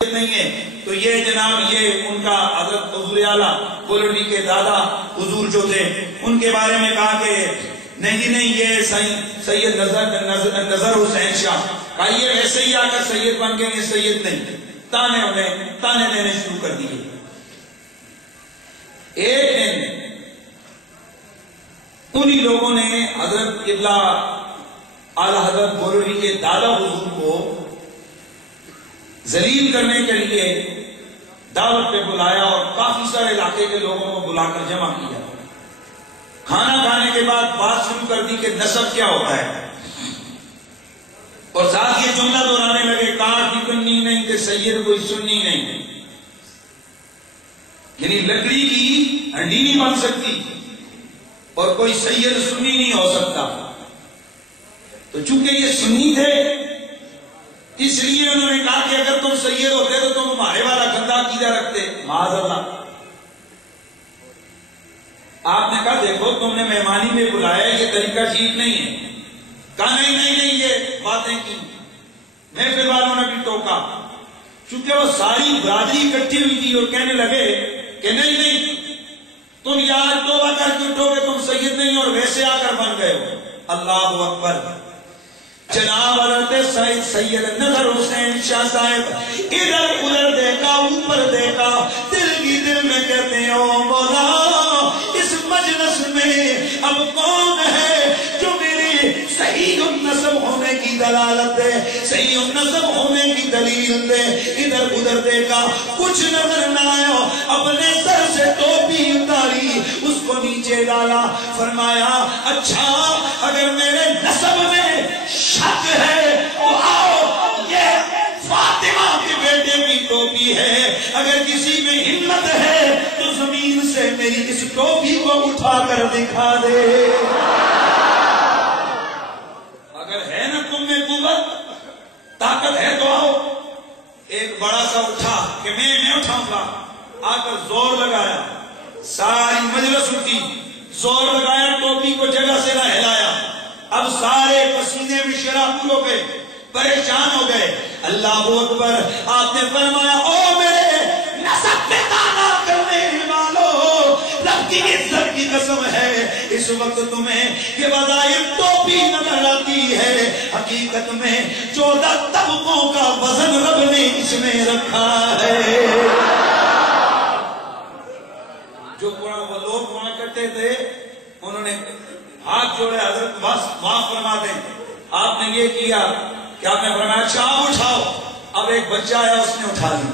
نہیں ہے تو یہ جناب یہ ان کا حضرت حضور اعلیٰ بولوی کے دادا حضور جو تھے ان کے بارے میں کہا کہ نہیں یہ سید نظر حسین شاہ کہا یہ ایسے ہی آ کر سید بن گئے، یہ سید نہیں، تانے دینے شروع کر دیے۔ ایک دن انہی لوگوں نے حضرت قبلہ اعلیٰ حضرت بولوی کے دادا حضور کو ذلیل کرنے کے لیے دعوت پہ بلایا اور کافی سارے علاقے کے لوگوں کو بلا کر جمع کیا۔ کھانا کھانے کے بعد بات شروع کر دی کہ نسب کیا ہوتا ہے، اور ساتھ یہ جملہ دہرانے لگے کاٹ بھی کنی نہیں کہ سید کوئی سنی نہیں، یعنی لکڑی کی ہنڈی نہیں بن سکتی اور کوئی سید سنی نہیں ہو سکتا۔ تو چونکہ یہ سنی تھے اس لیے انہوں نے کہا کہ اگر تم سید ہوتے تو تم ہمارے والا گندا عقیدہ رکھتے، معاذ اللہ۔ آپ نے کہا دیکھو تم نے مہمانی میں بلایا، یہ طریقہ ٹھیک نہیں ہے۔ کہا نہیں یہ باتیں کی۔ محفل والوں نے بھی ٹوکا، چونکہ وہ ساری برادری اکٹھی ہوئی تھی اور کہنے لگے کہ نہیں تم یار توبہ کر کے اٹھو گے، تم سید نہیں اور ویسے آ کر بن گئے ہو۔ اللہ اکبر۔ جناب حضرت سید نظر حسین شاہ صاحب ادھر ادھر دیکھا، اوپر دیکھا، دل میں کہتے ہیں او مولا اس مجلس میں اب کون ہے جو میرے صحیح النسب ہونے کی دلالت ہے، صحیح النسب ہونے کی دلیل ہے۔ ادھر ادھر دیکھا، کچھ نظر نہ آیا، اپنے سر سے ٹوپی اتاری، اس کو نیچے ڈالا، فرمایا اچھا اگر میرے نسب میں شک ہے تو آؤ، یہ فاطمہ کے بیٹے کی ٹوپی ہے، اگر کسی میں ہمت ہے تو زمین سے میری اس ٹوپی کو اٹھا کر دکھا دے۔ اگر ہے نا تم میں قوت طاقت ہے تو آؤ۔ ایک بڑا سا اٹھا کہ میں اٹھاؤں گا، آ کر زور لگایا، ساری مجلس اٹھی، زور لگایا، ٹوپی کو جگہ سے نہ ہلایا۔ اب سارے پسینے میں شرابور ہو گئے، پریشان ہو گئے۔ اللہ اکبر۔ آپ نے فرمایا او میرے نسب میں دانا کرنے والو، رب کی عزت کی قسم ہے اس وقت تمہیں یہ بظاہر ٹوپی نظر آتی ہے، حقیقت میں 14 طبقوں کا وزن رب نے اس میں رکھا ہے۔ جو وہ لوگ وہاں کرتے تھے انہوں نے ہاتھ جوڑے، حضرت بس معاف فرما دیں۔ آپ نے یہ کیا کہ آپ نے فرمایا اچھا آپ اٹھاؤ۔ اب ایک بچہ آیا، اس نے اٹھا لی،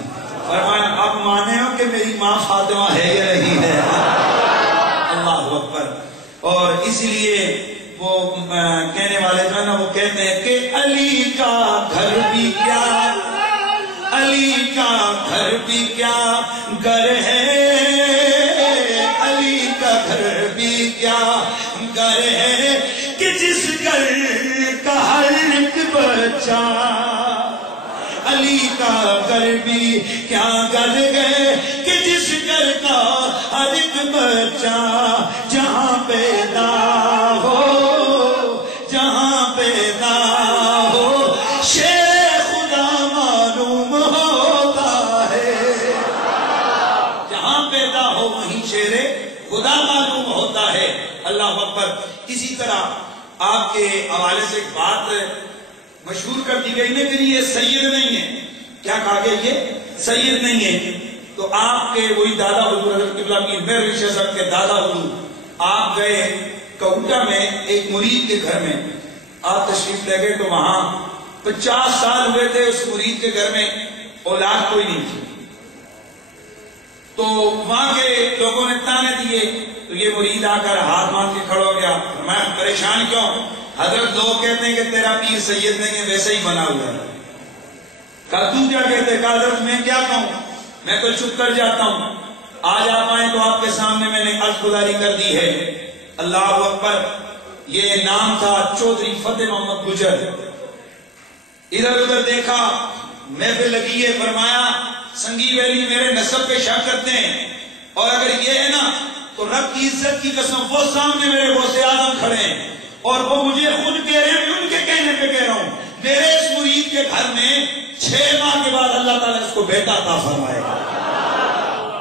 فرمایا اب مانے ہو کہ میری ماں فاطمہ ہے یا نہیں ہے؟ اللہ اکبر۔ اور اسی لیے وہ کہنے والے جو ہے نا وہ کہتے ہیں کہ علی کا گھر بھی کیا، علی کا گھر بھی کیا گھر ہے، علی کا گھر بھی کیا گھر ہے کہ جس گھر کا ہر ایک بچہ، علی کا گھر بھی کیا گھر ہے کہ جس گھر کا ہر ایک بچہ جہاں پیدا ہو، جہاں پیدا ہو شیر خدا معلوم ہوتا ہے، جہاں پیدا ہو وہیں شیر خدا معلوم ہوتا ہے۔ اللہ اکبر۔ اسی طرح آپ کے حوالے سے ایک بات مشہور کر دی گئی نا کہ یہ سید نہیں ہے۔ کیا کہا گیا؟ یہ سید نہیں ہے۔ تو آپ کے وہی دادا حضور حضرت قبلہ پیر مہر شاہ صاحب کے دادا حضور آپ گئے کوٹا میں ایک مرید کے گھر میں، آپ تشریف لے گئے تو وہاں 50 سال ہوئے تھے اس مرید کے گھر میں اولاد کوئی نہیں تھی۔ تو وہاں کے لوگوں نے تانے دیے تو یہ مرید آ کر ہاتھ مانگ کے کھڑا ہو گیا، میں پریشان کیوں؟ حضرت لوگ کہتے ہیں کہ تیرا پیر سید نہیں ہے، ویسے ہی بنا ہوا ہے۔ کہا تو کیا کہتے؟ کہا حضرت میں کیا کہوں، میں تو چپ کر جاتا ہوں، آج آپ آئیں تو آپ کے سامنے میں نے عرض گزاری کر دی ہے۔ اللہ اکبر۔ یہ نام تھا چودھری فتح محمد گجر۔ ادھر ادھر دیکھا، محفل لگی ہے، فرمایا سنگی ویلی میرے نسب پہ شک کرتے ہیں، اور اگر یہ ہے نا تو رب کی عزت کی قسم وہ سامنے میرے غوث اعظم کھڑے ہیں اور وہ مجھے خود کہہ رہے ہیں، ان کے کہنے پہ کہہ رہا ہوں، میرے اس مرید کے گھر میں 6 ماہ کے بعد اللہ تعالیٰ اس کو بیٹا عطا فرمائے گا.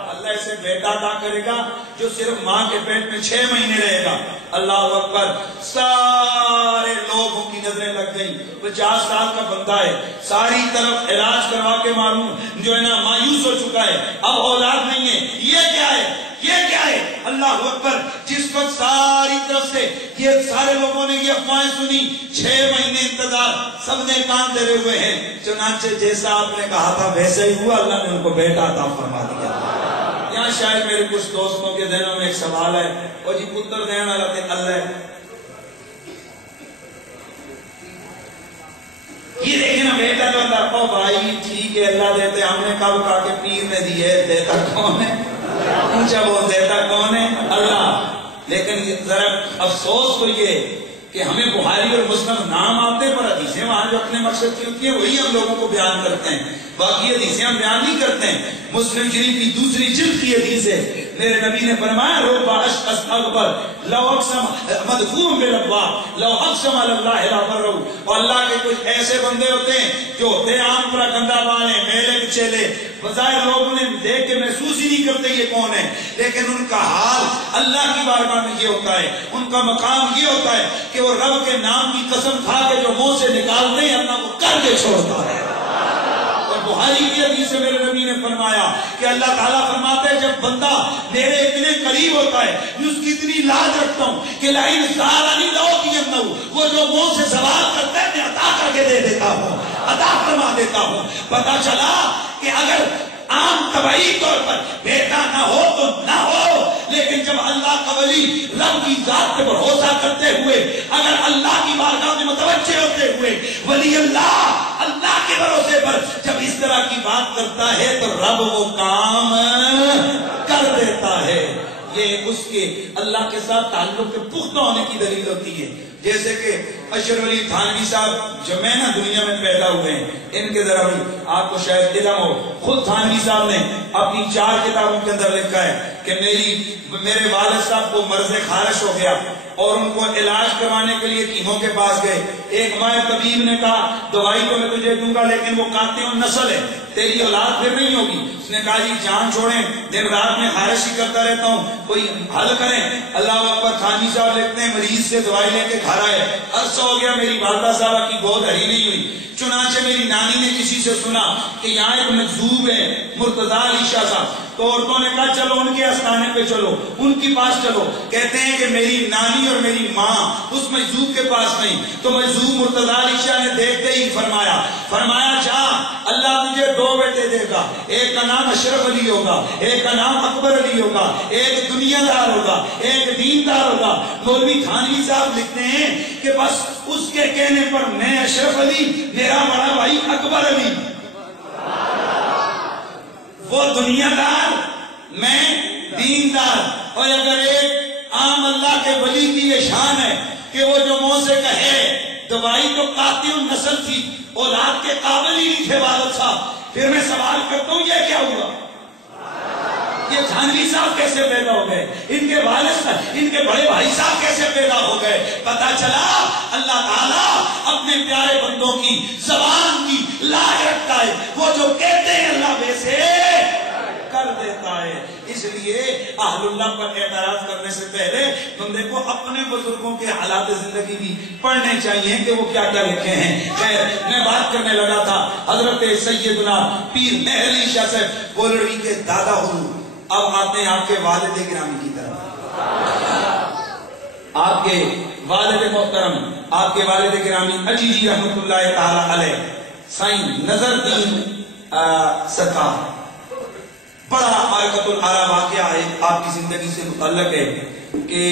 اللہ اسے بیٹا عطا کرے گا جو صرف ماں کے پیٹ میں 6 مہینے رہے گا. اللہ اکبر. سارے لوگوں کی نظریں لگ گئی. 50 سال کا بندہ ہے, ساری طرف علاج کروا کے معلوم جو ہے نا مایوس ہو چکا ہے, اب اولاد نہیں ہے. یہ کیا ہے, یہ کیا ہے؟ اللہ اکبر. جس وقت ساری طرف سے یہ سارے لوگوں نے یہ افواہیں سنی, 6 مہینے انتظار, سب نے کان دھرے ہوئے ہیں. چنانچہ جیسا آپ نے کہا تھا ویسا ہی ہوا, اللہ نے ان کو بیٹا عطا فرما دیا. یہاں شاید میرے کچھ دوستوں کے ذہنوں میں ایک سوال ہے, اور جی پتر دینے والا تے اللہ ہے. یہ دیکھیں نا بیٹا جو اللہ, او بھائی ٹھیک ہے اللہ دیتے, ہم نے کب کہا کہ پیر نے دیے, دیتا کون ہے؟ اونچا بول, دیتا کون ہے؟ اللہ. لیکن ذرا افسوس تو یہ کہ ہمیں بخاری اور مسلم نام آتے پر حدیثیں وہاں جو اپنے مقصد کی ہوتی ہیں وہی ہم لوگوں کو بیان کرتے ہیں, باقی حدیثیں ہم بیان نہیں کرتے ہیں. مسلم شریف کی 2 جلد کی حدیث ہے, میرے نبی نے فرمایا ربا اشخص اکبر لو اقسم مدفوع بالابواب لو اقسم علی اللہ لا برہ. اور اللہ کے کچھ ایسے بندے ہوتے ہیں جو ہوتے ہیں آم پر گندا بالے, میلے کچیلے, بظاہر لوگ انہیں دیکھ کے محسوس ہی نہیں کرتے یہ کون ہے, لیکن ان کا حال اللہ کی بارگاہ میں یہ ہوتا ہے, ان کا مقام یہ ہوتا ہے کہ وہ رب کے نام کی قسم کھا کے جو منہ سے نکالتے ہیں اللہ کو کر کے چھوڑتا ہے. اور بخاری کی حدیث سے میرے نبی نے فرمایا کہ اللہ تعالیٰ فرماتے ہیں جب بندہ میرے اتنے قریب ہوتا ہے میں اس کی اتنی لاج رکھتا ہوں کہ لائن سارا نہیں لو کہ وہ جو منہ سے سوال کرتا ہے میں عطا کر کے دے دیتا ہوں, عطا فرما دیتا ہوں. پتا چلا کہ اگر عام طبعی طور پر بیٹا نہ ہو تو نہ ہو, لیکن جب اللہ کا ولی رب کی ذات پہ بھروسہ کرتے ہوئے, اگر اللہ کی بارگاہ میں متوجہ ہوتے ہوئے ولی اللہ کے بھروسے پر جب اس طرح کی بات کرتا ہے تو رب وہ کام کر دیتا ہے. یہ اس کے اللہ کے ساتھ تعلق کے پختہ ہونے کی دلیل ہوتی ہے. جیسے کہ اشرف علی تھانوی صاحب جو میں نا دنیا میں پیدا ہوئے ہیں, ان کے ذرا بھی آپ کو شاید علم ہو, خود تھانوی صاحب نے اپنی 4 کتابوں کے اندر لکھا ہے کہ میرے والد صاحب کو مرض خارش ہو گیا اور ان کو علاج کروانے کے لیے کیموں کے پاس گئے. ایک ماہر طبیب نے کہا دوائی تو میں تجھے دوں گا لیکن وہ قاطع نسل ہے, تیری اولاد پھر نہیں ہوگی. اس نے کہا جی جان چھوڑیں, دن رات میں خارش ہی کرتا رہتا ہوں, کوئی حل کریں. اللہ اکبر. تھانوی صاحب لکھتے ہیں مریض سے دوائی لے کے گھر آئے, عرصہ ہو گیا میری والدہ صاحبہ کی گود ہری نہیں ہوئی. چنانچہ میری نانی نے کسی سے سنا کہ یہاں ایک مجذوب ہے مرتضیٰ علی شاہ صاحب, تو عورتوں نے کہا چلو ان کے آستانے پہ چلو, ان کے پاس چلو. کہتے ہیں کہ میری نانی اور میری ماں اس مجذوب کے پاس نہیں, تو مجذوب مرتضیٰ علی شاہ نے دیکھتے ہی فرمایا جا اللہ تجھے 2 بیٹے دے گا, ایک کا نام اشرف علی ہوگا, ایک کا نام اکبر علی ہوگا, ایک دنیا دار ہوگا, ایک دیندار ہوگا. مولوی تھانوی صاحب لکھتے ہیں کہ بس اس کے کہنے پر میں اشرف علی, میرا بڑا بھائی اکبر علی, وہ دنیا دار میں دیندار. اور اگر ایک عام اللہ کے ولی کی یہ شان ہے کہ وہ جو منہ سے کہے دوائی تو قاطع نسل تھی, اولاد کے قابل ہی نہیں تھے والد صاحب, پھر میں سوال کرتا ہوں یہ کیا ہوا, یہ تھانوی صاحب کیسے پیدا ہو گئے, ان کے والد صاحب, ان کے بڑے بھائی صاحب کیسے پیدا ہو گئے. پتا چلا اللہ تعالیٰ اپنے پیارے بندوں کی زبان کی لاج رکھتا ہے, وہ جو کہتے ہیں اللہ ویسے کر دیتا ہے. اس لیے اہل اللہ پر اعتراض کرنے سے پہلے بندے کو اپنے بزرگوں کے حالات زندگی بھی پڑھنے چاہیے کہ وہ کیا کیا لکھے ہیں. میں بات کرنے لگا تھا حضرت سیدنا پیر مہر علی شاہ صاحب گولڑوی کے دادا حضور. اب آتے ہیں آپ کے والد گرامی کی طرف. آپ کے والد محترم, آپ کے والد گرامی اجی جی رحمت اللہ تعالی علیہ سائیں نظر دین سرکار, بڑا معرکۃ العرا واقعہ ہے آپ کی زندگی سے متعلق ہے کہ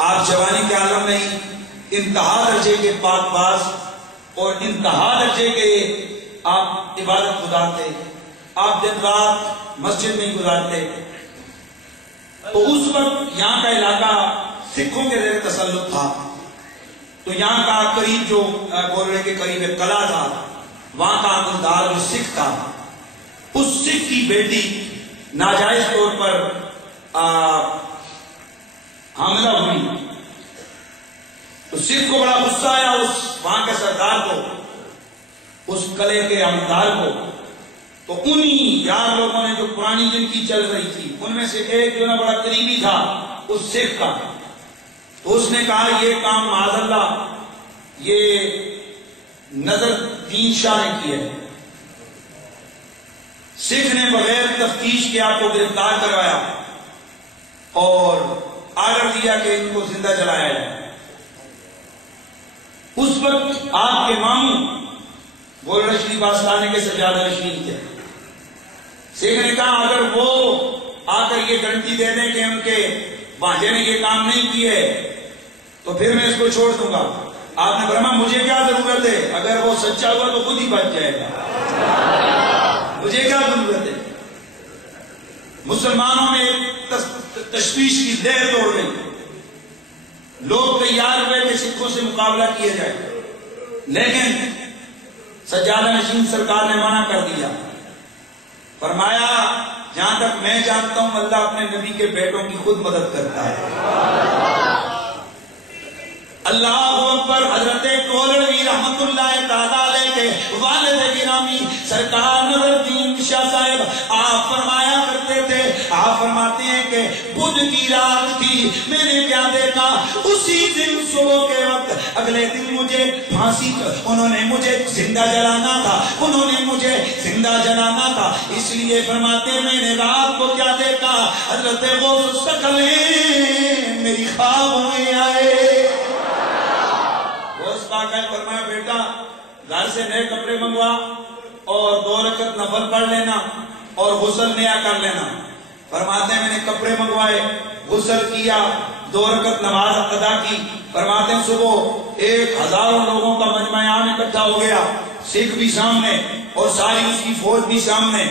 آپ جوانی کے عالم میں انتہا درجے کے پاک باز اور انتہا درجے کے آپ عبادت گزارتے, آپ دن رات مسجد میں ہی گزارتے. تو اس وقت یہاں کا علاقہ سکھوں کے زیر تسلط تھا, تو یہاں کا قریب جو گولڑے کے قریب ایک قلعہ تھا, وہاں کا عملدار جو سکھ تھا, اس سکھ کی بیٹی ناجائز طور پر حاملہ ہوئی. تو سکھ کو بڑا غصہ آیا اس وہاں کے سردار کو, اس قلعے کے امدار کو، تو انہی یار لوگوں نے جو پرانی جن کی چل رہی تھی ان میں سے ایک جو نا بڑا قریبی تھا اس سکھ کا، تو اس نے کہا یہ کام معاذ اللہ یہ نظر دین شاہ نے کیا ہے۔ سکھ نے بغیر تفتیش کے آپ کو گرفتار کروایا اور آرڈر دیا کہ ان کو زندہ جلایا جائے۔ اس وقت آپ کے ماموں گول رشید آستانے کے سجادہ نشین تھے۔ سکھ نے کہا اگر وہ آ کر یہ گارنٹی دے دیں کہ ان کے بھانجے نے یہ کام نہیں کیے تو پھر میں اس کو چھوڑ دوں گا۔ آپ نے فرمایا مجھے کیا ضرورت ہے، اگر وہ سچا ہوا تو خود ہی بچ جائے گا، مجھے کیا ضرورت ہے۔ مسلمانوں میں تشویش کی زہر دوڑ گئی، لوگ تیار ہوئے کہ سکھوں سے مقابلہ کیا جائے، لیکن سجادہ نشین سرکار نے منع کر دیا۔ فرمایا جہاں تک میں جانتا ہوں اللہ اپنے نبی کے بیٹوں کی خود مدد کرتا ہے۔ اللہ اکبر۔ حضرت کولڑوی رحمت اللہ تعالیٰ علیہ کے والد گرامی سرکار نظرالدین شاہ صاحب آپ فرمایا کرتے تھے، آپ فرماتے ہیں کہ بدھ کی رات تھی، میں نے کیا دیکھا، اسی دن صبح کے وقت اگلے دن مجھے پھانسی، انہوں نے مجھے زندہ جلانا تھا، انہوں نے مجھے زندہ جلانا تھا، اس لیے فرماتے میں نے رات کو کیا دیکھا، حضرت غوث الثقلین میری خواب میں آئے۔ فرمایا بیٹا گھر سے نئے کپڑے منگوا اور 2 رکعت نفل پڑھ لینا اور غسل نیا کر لینا۔ فرماتے ہیں میں نے کپڑے منگوائے، غسل کیا، 2 رکعت نماز ادا کی۔ فرماتے ہیں صبح 1000 لوگوں کا مجمع عام اکٹھا ہو گیا، سکھ بھی سامنے اور ساری اس کی فوج بھی سامنے۔